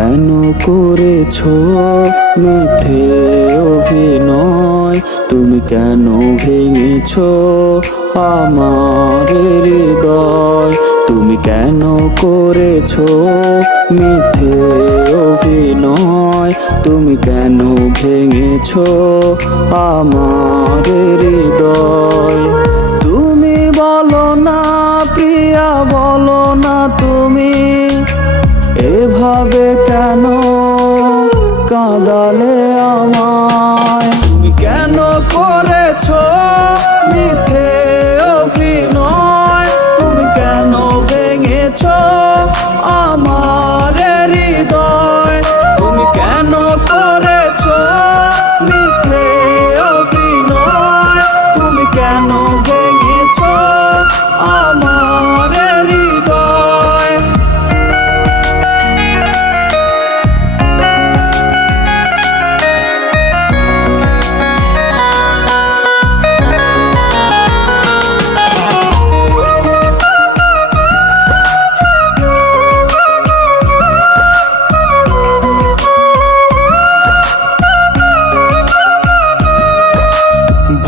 কেন করেছো মিথ্যে অভিনয়? তুমি কেন ভেঙেছো আমার হৃদয়? তুমি কেন করেছো মিথ্যে অভিনয়? তুমি কেন ভেঙেছো আমার হৃদয়? তুমি বলো না প্রিয়া, বলো না তুমি এভাবে কেন কাঁদালে আমায়? তুমি কেন করেছো মিথ্যে অভিনয়? তুমি কেন ভেঙেছো আমার হৃদয়? তুমি কেন করেছো মিথ্যে অভিনয়? তুমি কেন ভেঙেছো আমার হৃদয়?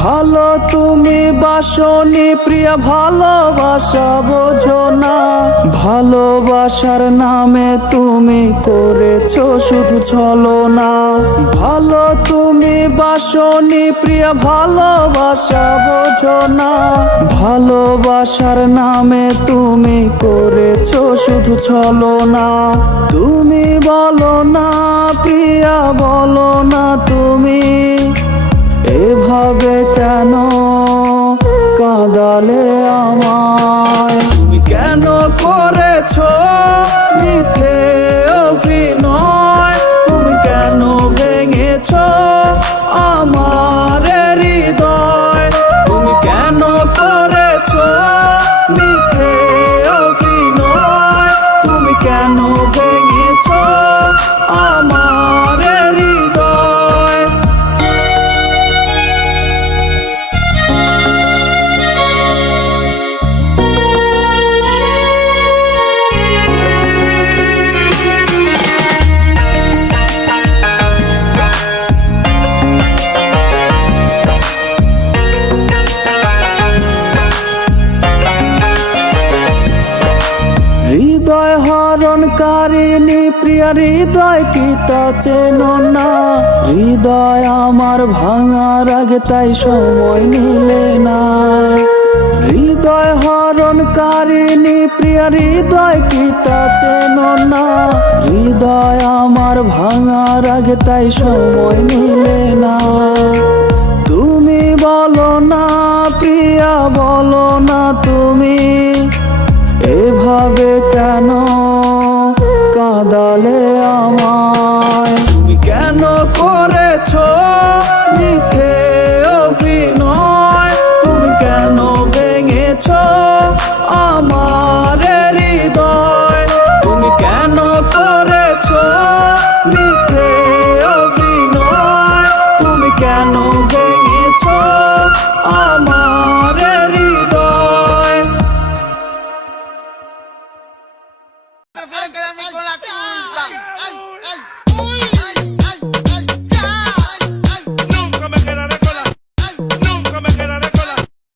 ভালো তুমি বাসনি প্রিয়া, ভালোবাসা বোঝো না। ভালোবাসার নামে তুমি করেছো শুধু ছলনা। ভালো তুমি বাসনি প্রিয়া, ভালোবাসা বোঝো না। ভালোবাসার নামে তুমি করেছো শুধু ছলনা। তুমি বলো না প্রিয়া, বলো না তুমি এভাবে কেন কাঁদালে আমায়? তুমি কেন করেছো মিথ্যে অভিনয়? তুমি কেন ভেঙেছো আমার হৃদয়? তুমি কেন করেছো মিথ্যে অভিনয়? তুমি কেন ভেঙেছো আমার হৃদয়? হৃদয় হরণকারিণী প্রিয়া, হৃদয় কি তা চেনো না? হৃদয় আমার ভাঙার আগে তাই সময় নিলে না। হৃদয় হরণকারিণী প্রিয়া, হৃদয় কি তা চেনো না? হৃদয় আমার ভাঙার আগে তাই সময় নিলে না। তুমি বলো না প্রিয়া, বলো না তুমি এভাবে কেন